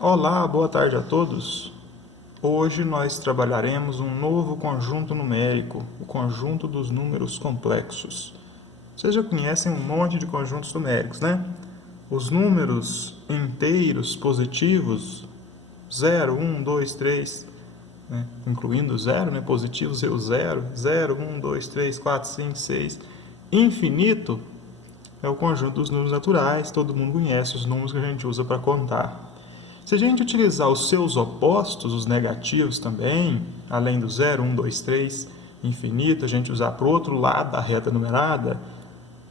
Olá, boa tarde a todos. Hoje nós trabalharemos um novo conjunto numérico, o conjunto dos números complexos. Vocês já conhecem um monte de conjuntos numéricos, né? Os números inteiros positivos, 0, 1, 2, 3, né? Incluindo o zero, né? Positivos e o zero, 0, 1, 2, 3, 4, 5, 6. Infinito é o conjunto dos números naturais, todo mundo conhece os números que a gente usa para contar. Se a gente utilizar os seus opostos, os negativos também, além do 0, 1, 2, 3, infinito, a gente usar para o outro lado da reta numerada,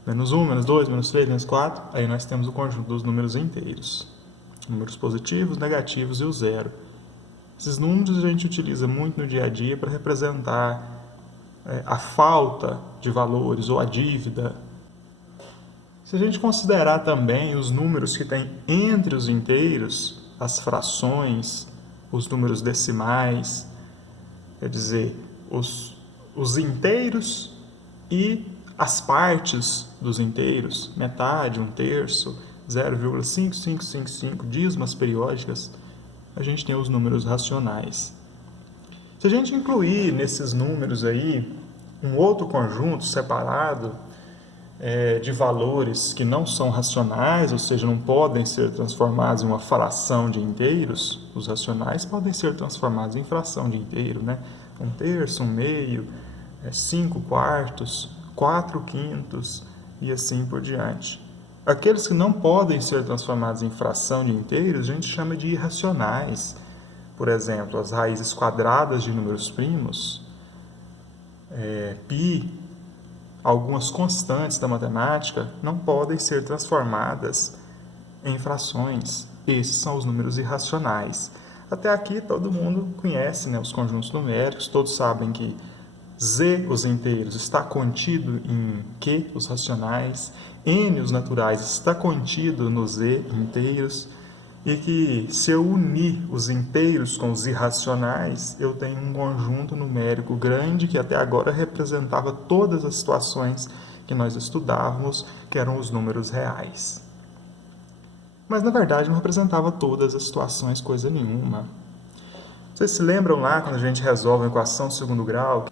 menos 1, menos 2, menos 3, menos 4, aí nós temos o conjunto dos números inteiros. Números positivos, negativos e o zero. Esses números a gente utiliza muito no dia a dia para representar a falta de valores ou a dívida. Se a gente considerar também os números que tem entre os inteiros, as frações, os números decimais, quer dizer, os inteiros e as partes dos inteiros, metade, um terço, 0,5555 dízimas periódicas, a gente tem os números racionais. Se a gente incluir nesses números aí um outro conjunto separado de valores que não são racionais, ou seja, não podem ser transformados em uma fração de inteiros, os racionais podem ser transformados em fração de inteiro, né? Um terço, um meio, 5 quartos, 4 quintos e assim por diante. Aqueles que não podem ser transformados em fração de inteiros, a gente chama de irracionais. Por exemplo, as raízes quadradas de números primos, π, algumas constantes da matemática não podem ser transformadas em frações. Esses são os números irracionais. Até aqui todo mundo conhece, né, os conjuntos numéricos, todos sabem que z, os inteiros, está contido em q, os racionais, n, os naturais, está contido no z, inteiros, e que se eu unir os inteiros com os irracionais, eu tenho um conjunto numérico grande que até agora representava todas as situações que nós estudávamos, que eram os números reais. Mas na verdade não representava todas as situações, coisa nenhuma. Vocês se lembram lá quando a gente resolve a equação de segundo grau?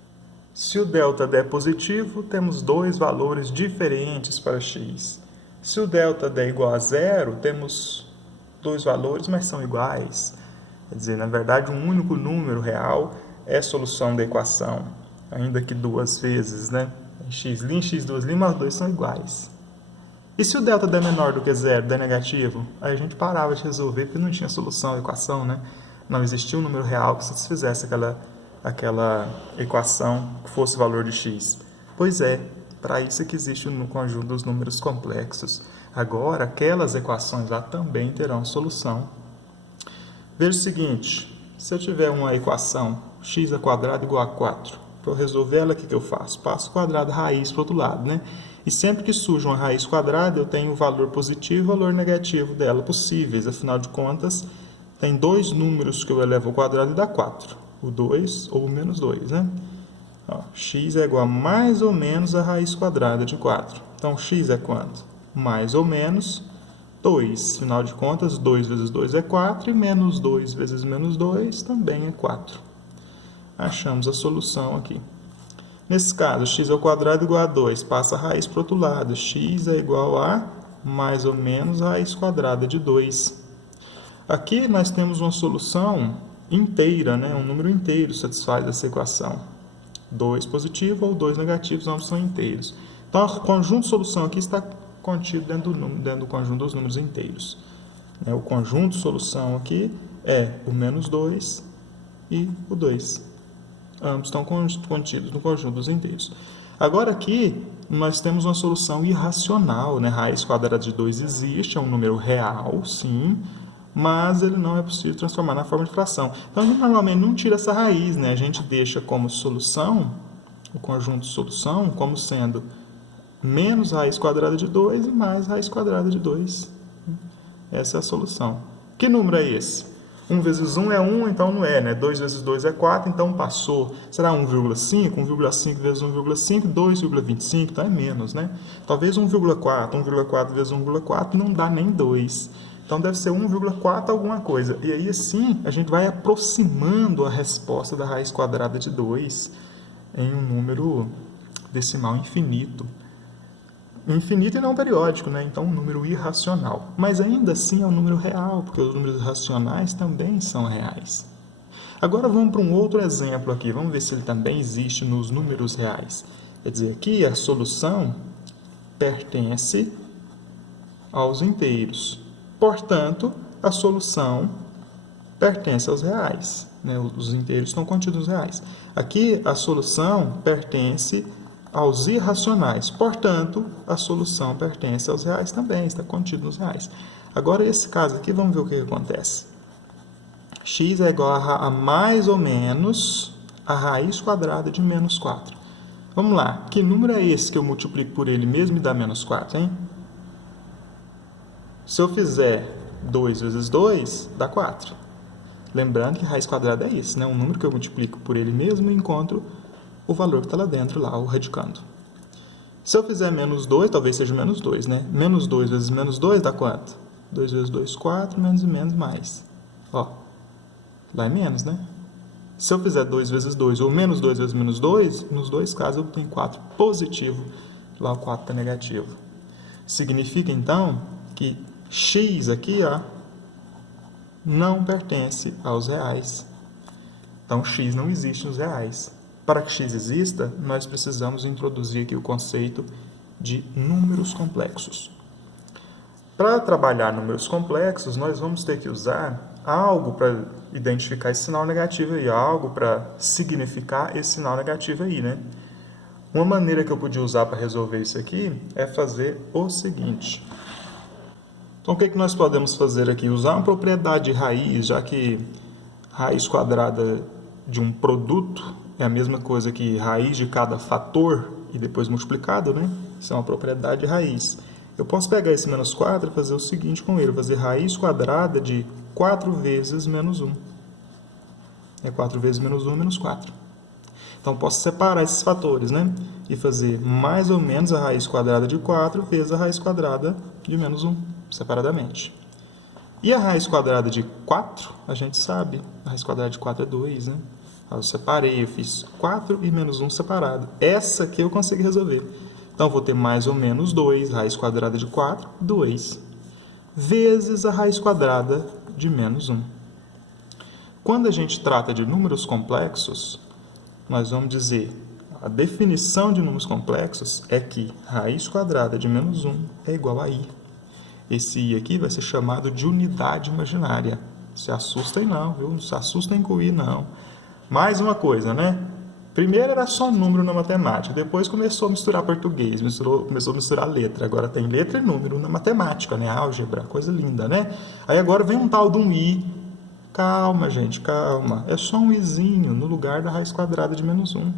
Se o delta D é positivo, temos dois valores diferentes para x. Se o delta D é igual a zero, temos dois valores, mas são iguais. Quer dizer, na verdade, um único número real é a solução da equação, ainda que duas vezes, né? X' e x2', mas os dois são iguais. E se o delta D é menor do que zero, D é negativo, aí a gente parava de resolver porque não tinha solução à equação, né? Não existia um número real que satisfizesse aquela equação que fosse o valor de x. Pois é, para isso é que existe no conjunto dos números complexos. Agora, aquelas equações lá também terão solução. Veja o seguinte, se eu tiver uma equação x² igual a 4, para eu resolver ela, o que eu faço? Passo o quadrado raiz para o outro lado, né? E sempre que surge uma raiz quadrada, eu tenho o valor positivo e o valor negativo dela possíveis. Afinal de contas, tem dois números que eu elevo ao quadrado e dá 4. O 2 ou o menos 2, né? Ó, x é igual a mais ou menos a raiz quadrada de 4. Então, x é quanto? Mais ou menos 2. Afinal de contas, 2 vezes 2 é 4 e menos 2 vezes menos 2 também é 4. Achamos a solução aqui. Nesse caso, x ao quadrado igual a 2. Passa a raiz para o outro lado. X é igual a mais ou menos a raiz quadrada de 2. Aqui nós temos uma solução inteira, né? Um número inteiro satisfaz essa equação. 2 positivo ou 2 negativos, ambos são inteiros. Então, o conjunto de solução aqui está contido dentro do conjunto dos números inteiros. O conjunto de solução aqui é o menos 2 e o 2. Ambos estão contidos no conjunto dos inteiros. Agora aqui, nós temos uma solução irracional, né? Raiz quadrada de 2 existe, é um número real, sim, mas ele não é possível transformar na forma de fração. Então, a gente normalmente não tira essa raiz, né? A gente deixa como solução, o conjunto de solução, como sendo menos raiz quadrada de 2 e mais raiz quadrada de 2. Essa é a solução. Que número é esse? 1 vezes 1 é 1, então não é, né? 2 vezes 2 é 4, então passou. Será 1,5? 1,5 vezes 1,5, 2,25, então é menos, né? Talvez 1,4 vezes 1,4 não dá nem 2. Então deve ser 1,4 alguma coisa. E aí assim a gente vai aproximando a resposta da raiz quadrada de 2 em um número decimal infinito. Infinito e não periódico, né? Então um número irracional. Mas ainda assim é um número real, porque os números racionais também são reais. Agora vamos para um outro exemplo aqui. Vamos ver se ele também existe nos números reais. Quer dizer, aqui a solução pertence aos inteiros. Portanto, a solução pertence aos reais. Né? Os inteiros estão contidos nos reais. Aqui, a solução pertence aos irracionais. Portanto, a solução pertence aos reais também, está contido nos reais. Agora, esse caso aqui, vamos ver o que acontece. X é igual a mais ou menos a raiz quadrada de menos 4. Vamos lá. Que número é esse que eu multiplico por ele mesmo e dá menos 4, hein? Se eu fizer 2 vezes 2, dá 4. Lembrando que raiz quadrada é isso, né? Um número que eu multiplico por ele mesmo e encontro o valor que está lá dentro, lá, o radicando. Se eu fizer menos 2, talvez seja menos 2, né? Menos 2 vezes menos 2 dá quanto? 2 vezes 2, 4, menos e menos, mais. Ó, lá é menos, né? Se eu fizer 2 vezes 2 ou menos 2 vezes menos 2, nos dois casos eu tenho 4 positivo, lá o 4 está negativo. Significa, então, que x aqui, ó, não pertence aos reais. Então, x não existe nos reais. Para que x exista, nós precisamos introduzir aqui o conceito de números complexos. Para trabalhar números complexos, nós vamos ter que usar algo para identificar esse sinal negativo aí, algo para significar esse sinal negativo aí, né? Uma maneira que eu podia usar para resolver isso aqui é fazer o seguinte. Então, o que nós podemos fazer aqui? Usar uma propriedade de raiz, já que raiz quadrada de um produto é a mesma coisa que raiz de cada fator e depois multiplicado, né? Isso é uma propriedade de raiz. Eu posso pegar esse menos 4 e fazer o seguinte com ele, fazer raiz quadrada de 4 vezes menos 1. É 4 vezes menos 1 menos 4. Então, posso separar esses fatores, né? E fazer mais ou menos a raiz quadrada de 4 vezes a raiz quadrada de menos 1, separadamente. E a raiz quadrada de 4, a gente sabe, a raiz quadrada de 4 é 2, né? Eu separei, eu fiz 4 e menos 1 separado. Essa aqui eu consegui resolver. Então, vou ter mais ou menos 2, raiz quadrada de 4, 2, vezes a raiz quadrada de menos 1. Quando a gente trata de números complexos, nós vamos dizer, a definição de números complexos é que raiz quadrada de menos 1 é igual a i. Esse i aqui vai ser chamado de unidade imaginária. Se assustem não, viu? Não se assustem com o i, não. Mais uma coisa, né? Primeiro era só número na matemática, depois começou a misturar português, começou a misturar letra. Agora tem letra e número na matemática, né? Álgebra, coisa linda, né? Aí agora vem um tal de um i. Calma, gente, calma. É só um izinho no lugar da raiz quadrada de menos 1.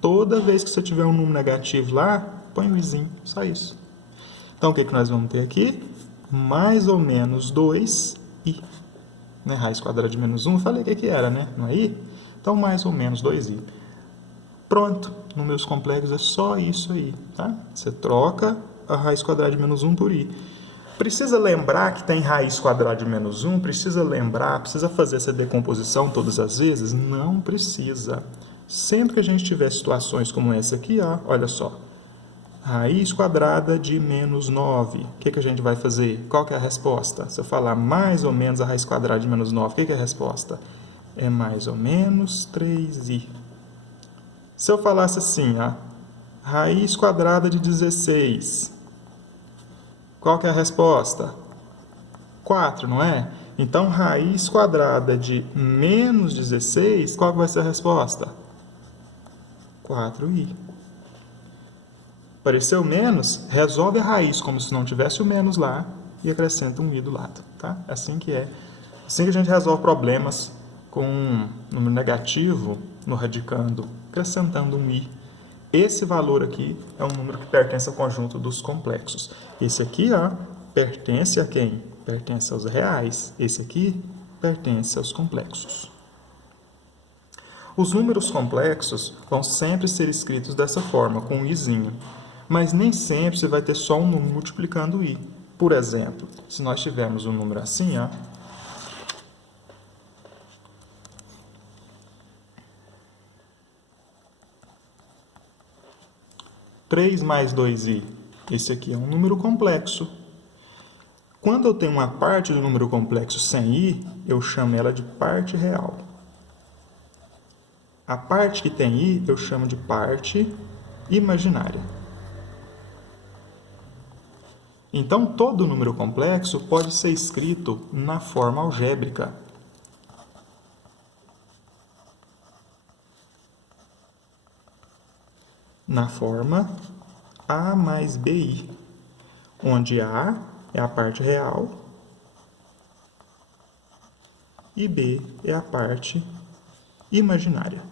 Toda vez que você tiver um número negativo lá, põe um izinho, só isso. Então, o que nós vamos ter aqui? Mais ou menos 2i. Né? Raiz quadrada de menos 1, eu falei o que era, né? Não é i? Então, mais ou menos 2i. Pronto, números complexos é só isso aí, tá? Você troca a raiz quadrada de menos 1 por i. Precisa lembrar que tem raiz quadrada de menos 1? Precisa lembrar, precisa fazer essa decomposição todas as vezes? Não precisa. Sempre que a gente tiver situações como essa aqui, ó, olha só. Raiz quadrada de menos 9. O que a gente vai fazer? Qual que é a resposta? Se eu falar mais ou menos a raiz quadrada de menos 9, o que é a resposta? É mais ou menos 3i. Se eu falasse assim, ó, raiz quadrada de 16, qual que é a resposta? 4, não é? Então, raiz quadrada de menos 16, qual que vai ser a resposta? 4i. Apareceu menos, resolve a raiz como se não tivesse o menos lá e acrescenta um i do lado, tá? Assim que é. Assim que a gente resolve problemas com um número negativo no radicando, acrescentando um i. Esse valor aqui é um número que pertence ao conjunto dos complexos. Esse aqui, ó, pertence a quem? Pertence aos reais. Esse aqui pertence aos complexos. Os números complexos vão sempre ser escritos dessa forma, com um izinho. Mas nem sempre você vai ter só um número multiplicando i. Por exemplo, se nós tivermos um número assim, ó, 3 mais 2i, esse aqui é um número complexo. Quando eu tenho uma parte do número complexo sem i, eu chamo ela de parte real. A parte que tem i, eu chamo de parte imaginária. Então, todo número complexo pode ser escrito na forma algébrica. Na forma A mais BI, onde A é a parte real e B é a parte imaginária.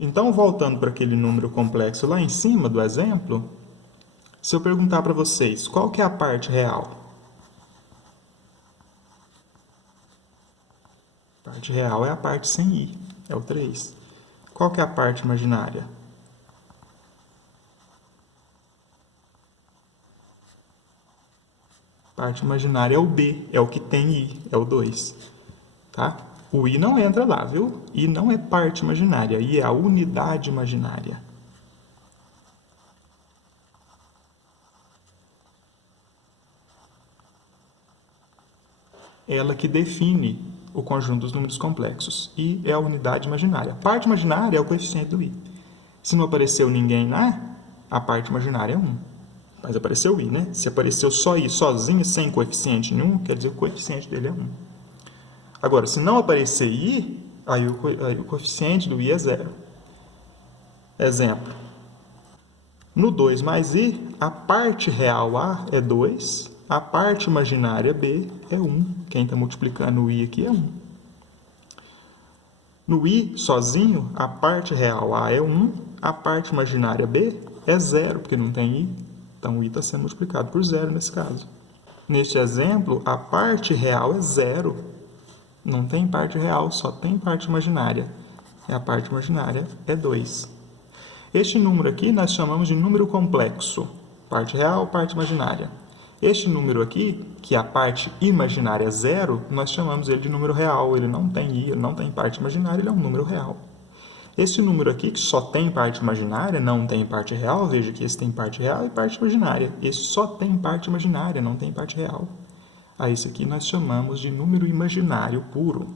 Então, voltando para aquele número complexo lá em cima do exemplo, se eu perguntar para vocês qual que é a parte real? A parte real é a parte sem i, é o 3. Qual que é a parte imaginária? A parte imaginária é o b, é o que tem i, é o 2. Tá? O i não entra lá, viu? I não é parte imaginária, i é a unidade imaginária. Ela que define o conjunto dos números complexos. I é a unidade imaginária. A parte imaginária é o coeficiente do i. Se não apareceu ninguém lá, a parte imaginária é 1. Mas apareceu i, né? Se apareceu só i sozinho, sem coeficiente nenhum, quer dizer que o coeficiente dele é 1. Agora, se não aparecer i, aí o coeficiente do i é 0. Exemplo. No 2 mais i, a parte real a é 2, a parte imaginária b é 1. Quem está multiplicando o i aqui é 1. No i sozinho, a parte real a é 1, a parte imaginária b é 0, porque não tem i. Então, o i está sendo multiplicado por 0 nesse caso. Neste exemplo, a parte real é 0. Não tem parte real, só tem parte imaginária. E a parte imaginária é 2. Este número aqui nós chamamos de número complexo. Parte real, parte imaginária. Este número aqui, que a parte imaginária é 0, nós chamamos ele de número real. Ele não tem i, ele não tem parte imaginária, ele é um número real. Esse número aqui, que só tem parte imaginária, não tem parte real, veja que esse tem parte real e parte imaginária. Esse só tem parte imaginária, não tem parte real. A esse aqui nós chamamos de número imaginário puro.